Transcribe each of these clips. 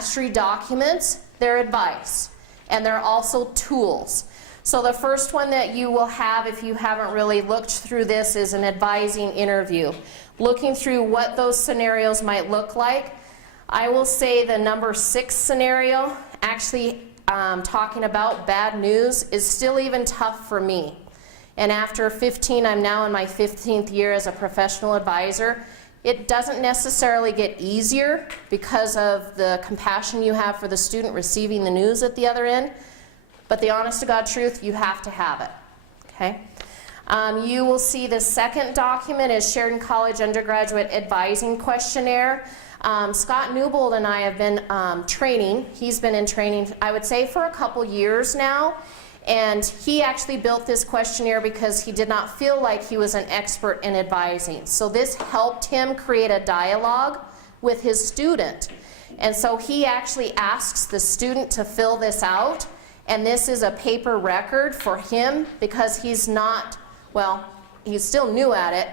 mastery documents, they're advice, and they're also tools. So the first one that you will have, if you haven't really looked through this, is an advising interview. Looking through what those scenarios might look like. I will say the number 6 scenario, actually talking about bad news, is still even tough for me. And after 15, I'm now in my 15th year as a professional advisor. It doesn't necessarily get easier because of the compassion you have for the student receiving the news at the other end. But the honest to God truth, you have to have it. Okay? You will see the second document is Sheridan College Undergraduate Advising Questionnaire. Scott Newbold and I have been training. He's been in training, I would say, for a couple years now. And he actually built this questionnaire because he did not feel like he was an expert in advising. So this helped him create a dialogue with his student. And so he actually asks the student to fill this out. And this is a paper record for him because he's not, well, he's still new at it.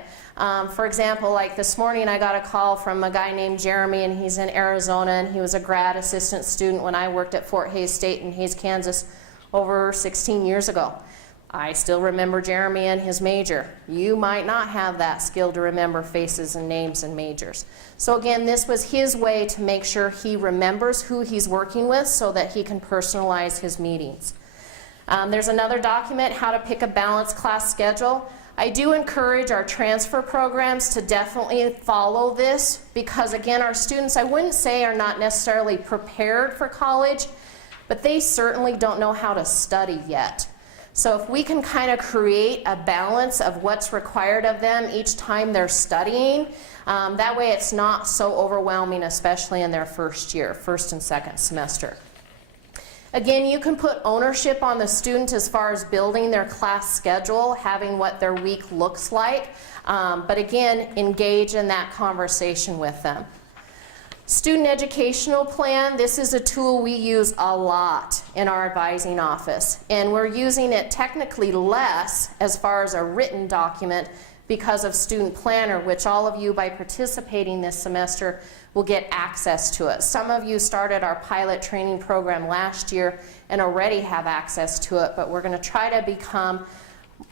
For example, like this morning I got a call from a guy named Jeremy, and he's in Arizona, and he was a grad assistant student when I worked at Fort Hays State in Hays, Kansas over 16 years ago. I still remember Jeremy and his major. You might not have that skill to remember faces and names and majors. So again, this was his way to make sure he remembers who he's working with so that he can personalize his meetings. There's another document, how to pick a balanced class schedule. I do encourage our transfer programs to definitely follow this because again, our students, I wouldn't say are not necessarily prepared for college, but they certainly don't know how to study yet. So if we can kind of create a balance of what's required of them each time they're studying, that way it's not so overwhelming, especially in their first year, first and second semester. Again, you can put ownership on the student as far as building their class schedule, having what their week looks like, but again, engage in that conversation with them. Student educational plan, this is a tool we use a lot in our advising office, and we're using it technically less as far as a written document because of student planner, which all of you by participating this semester will get access to it. Some of you started our pilot training program last year and already have access to it, but we're going to try to become,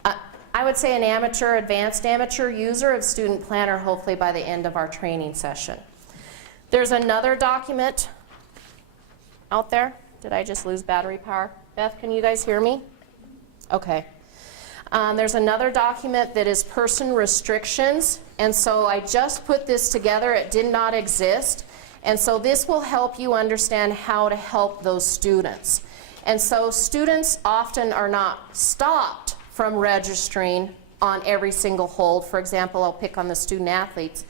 I would say, an amateur, advanced amateur user of student planner hopefully by the end of our training session. There's another document out there. Did I just lose battery power? Beth, can you guys hear me? Okay. There's another document that is person restrictions, and so I just put this together. It did not exist, and so this will help you understand how to help those students. And so students often are not stopped from registering on every single hold. For example, I'll pick on the student athletes.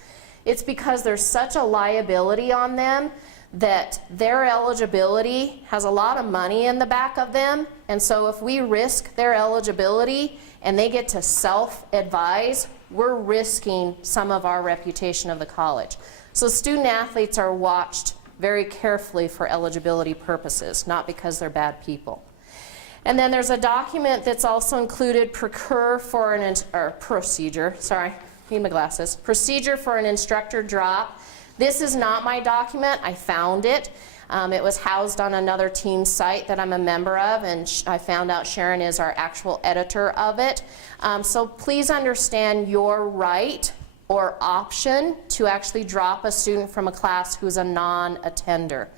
It's because there's such a liability on them that their eligibility has a lot of money in the back of them, and so if we risk their eligibility and they get to self-advise, we're risking some of our reputation of the college. So student athletes are watched very carefully for eligibility purposes, not because they're bad people. And then there's a document that's also included, procedure for an instructor drop. This is not my document. I found it. It was housed on another team site that I'm a member of, and I found out Sharon is our actual editor of it. So please understand your right or option to actually drop a student from a class who's a non-attender.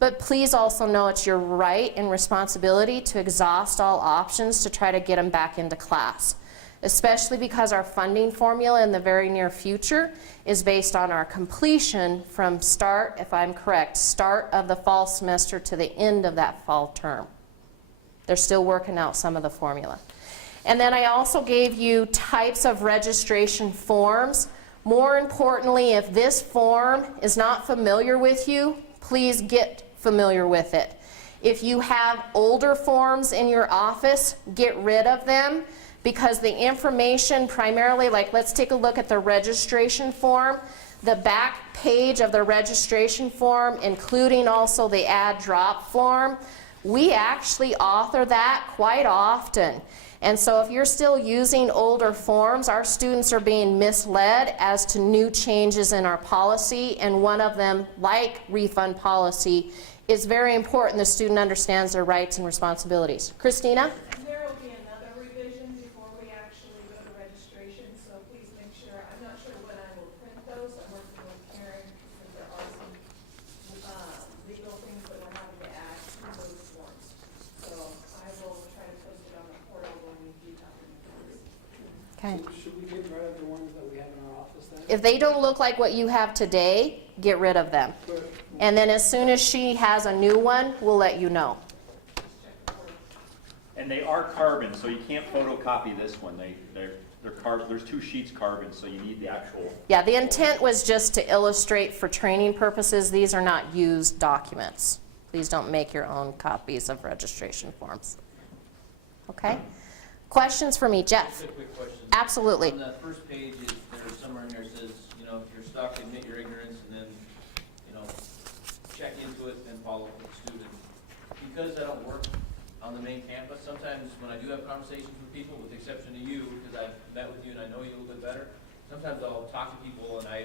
But please also know it's your right and responsibility to exhaust all options to try to get them back into class, especially because our funding formula in the very near future is based on our completion from start, if I'm correct, start of the fall semester to the end of that fall term. They're still working out some of the formula. And then I also gave you types of registration forms. More importantly, if this form is not familiar with you, please get familiar with it. If you have older forms in your office, get rid of them, because the information primarily, like let's take a look at the registration form. The back page of the registration form, including also the add drop form, We actually author that quite often. And so if you're still using older forms, our students are being misled as to new changes in our policy, and one of them, like refund policy, is very important the student understands their rights and responsibilities. Christina? And there will be another revision before we actually go to registration, so please make sure, I'm not sure when I will print those. I'm working with Karen because there are some legal things that we're having to add to those forms. So I will try to post it on the portal when we do have the forms. Okay. So should we get rid of the ones that we have in our office then? If they don't look like what you have today, get rid of them. But And then as soon as she has a new one, we'll let you know. Just check the portal. And they are carbon, so you can't photocopy this one. They're carbon. There's 2 sheets carbon, so you need the actual. Yeah, the intent was just to illustrate for training purposes. These are not used documents. Please don't make your own copies of registration forms. Okay? Questions for me, Jeff? Just a quick question. Absolutely. On the first page, there's somewhere in there says, you know, if you're stuck, admit your ignorance, and then, you know, check into it and follow up with the student. Because I don't work on the main campus, sometimes when I do have conversations with people, with the exception of you, because I've met with you and I know you a little bit better, sometimes I'll talk to people and I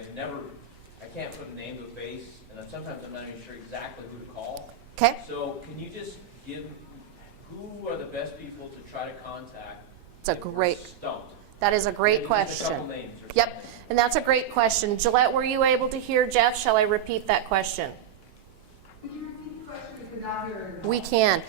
can't put a name to a face, and then sometimes I'm not even sure exactly who to call. Okay? So can you just give, who are the best people to try to contact? It's a if we're great, stumped? that is a great Maybe just a question. couple names or Yep, something. and that's a great question. Gillette, were you able to hear Jeff? Shall I repeat that question? Could you repeat the question? We could not hear it. We can.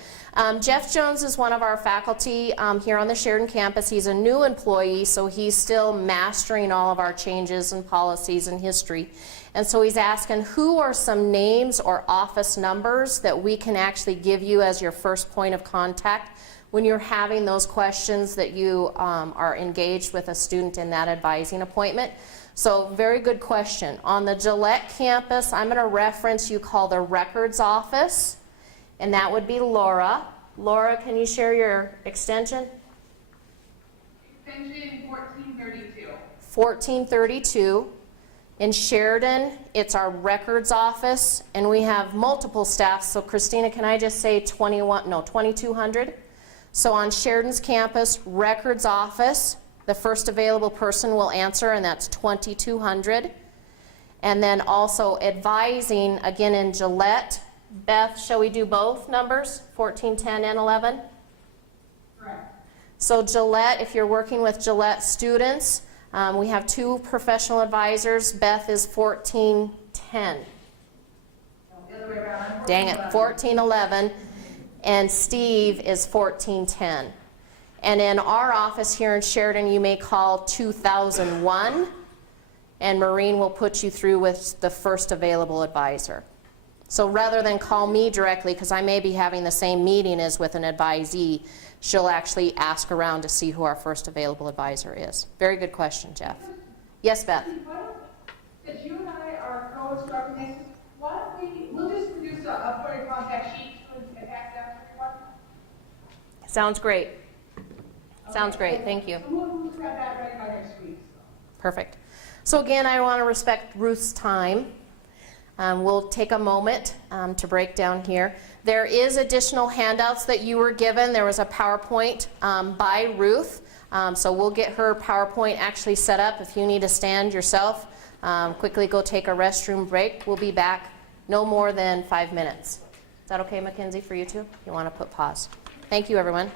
Jeff Jones is one of our faculty here on the Sheridan campus. He's a new employee, so he's still mastering all of our changes and policies and history. And so he's asking, who are some names or office numbers that we can actually give you as your first point of contact when you're having those questions that you are engaged with a student in that advising appointment? So very good question. On the Gillette campus, I'm going to reference you call the records office, and that would be Laura. Laura, can you share your extension? Extension 1432. 1432. In Sheridan, it's our records office, and we have multiple staff. So Christina, can I just say 2200? So on Sheridan's campus, records office, the first available person will answer, and that's 2200. And then also advising, again in Gillette. Beth, shall we do both numbers, 1410 and 11? Correct. So Gillette, if you're working with Gillette students, we have 2 professional advisors. Beth is 1410. The other way around. Dang it, 1411. And Steve is 1410. And in our office here in Sheridan, you may call 2001, and Maureen will put you through with the first available advisor. So rather than call me directly, because I may be having the same meeting as with an advisee, she'll actually ask around to see who our first available advisor is. Very good question, Jeff. Yes, Beth? Since you and I are co-instructing this, why don't we'll just produce a point of contact sheet to attach that to everyone? Sounds great. Sounds Okay. great. Thank you. So we'll have that ready by next week. Perfect. So again, I want to respect Ruth's time. We'll take a moment to break down here. There is additional handouts that you were given. There was a PowerPoint by Ruth. So we'll get her PowerPoint actually set up. If you need to stand yourself, quickly go take a restroom break. We'll be back no more than 5 minutes. Is that okay, Mackenzie, for you two? You want to put pause. Thank you, everyone.